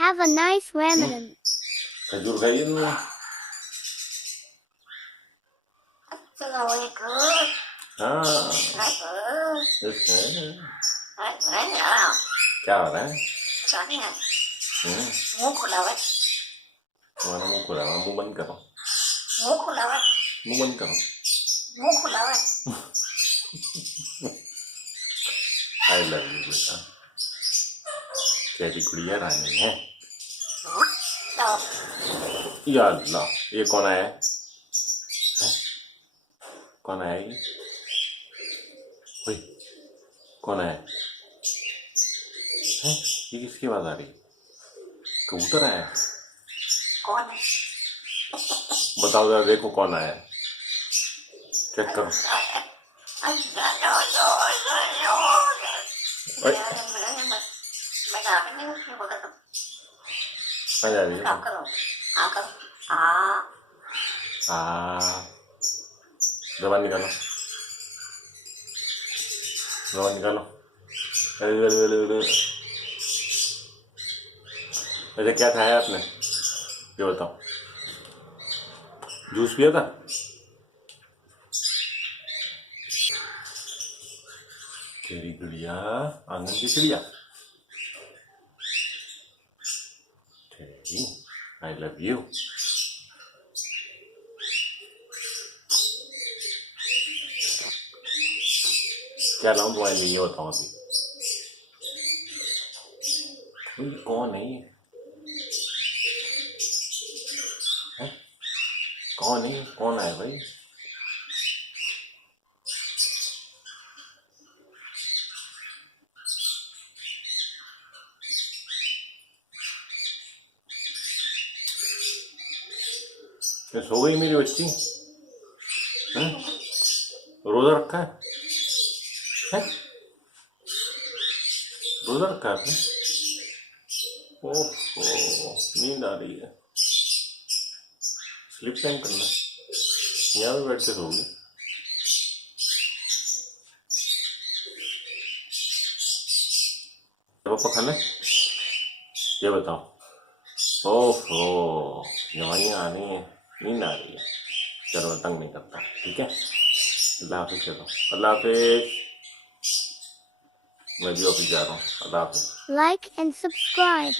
Have a nice Ramadan. खजूर खाइए ना। हाँ क्या हो रहा है? मुंह खुला हुआ है। तुम्हारा मुंह खुला हुआ, मुंह बंद करो, मुंह खुला हुआ है। मुंह बंद करो। मुंह खुला हुआ है। आई लव यू बेटा, तेरी गुड़िया रानी है। या अल्लाह, ये कौन आया है? कौन आया ये? ओए, कौन आया है? ये किसकी आवाज आ रही? कबूतर आया है? कौन है? बताओ जरा, देखो कौन आया है, चेक करो। ओए, आ जा रही है। जबान निकालो, जबान निकालो। वैसे क्या खाया आपने, ये बताओ? जूस पिया था? तेरी गुड़िया आंगन की चिड़िया। तेरी, आई लव यू। क्या लाऊं तुम्हारे लिए, ये बताओ अभी। कौन है ये? कौन है? कौन आया भाई? ये सो गई मेरी बच्ची? रोजा रखा है? रोजा रखा है आपने? ओहो, नींद आ रही है, स्लिप टाइम करना। यहाँ पे बैठ के सोगी? पापा खाना, ये बताओ। ओहो, जवानियाँ आ रही है, नींद आ रही है। चलो तंग नहीं करता, ठीक है? अल्लाह हाफिज। चलो अल्लाह हाफिज, मैं भी ऑफिस जा रहा हूँ। अल्लाह हाफिज। Like and subscribe.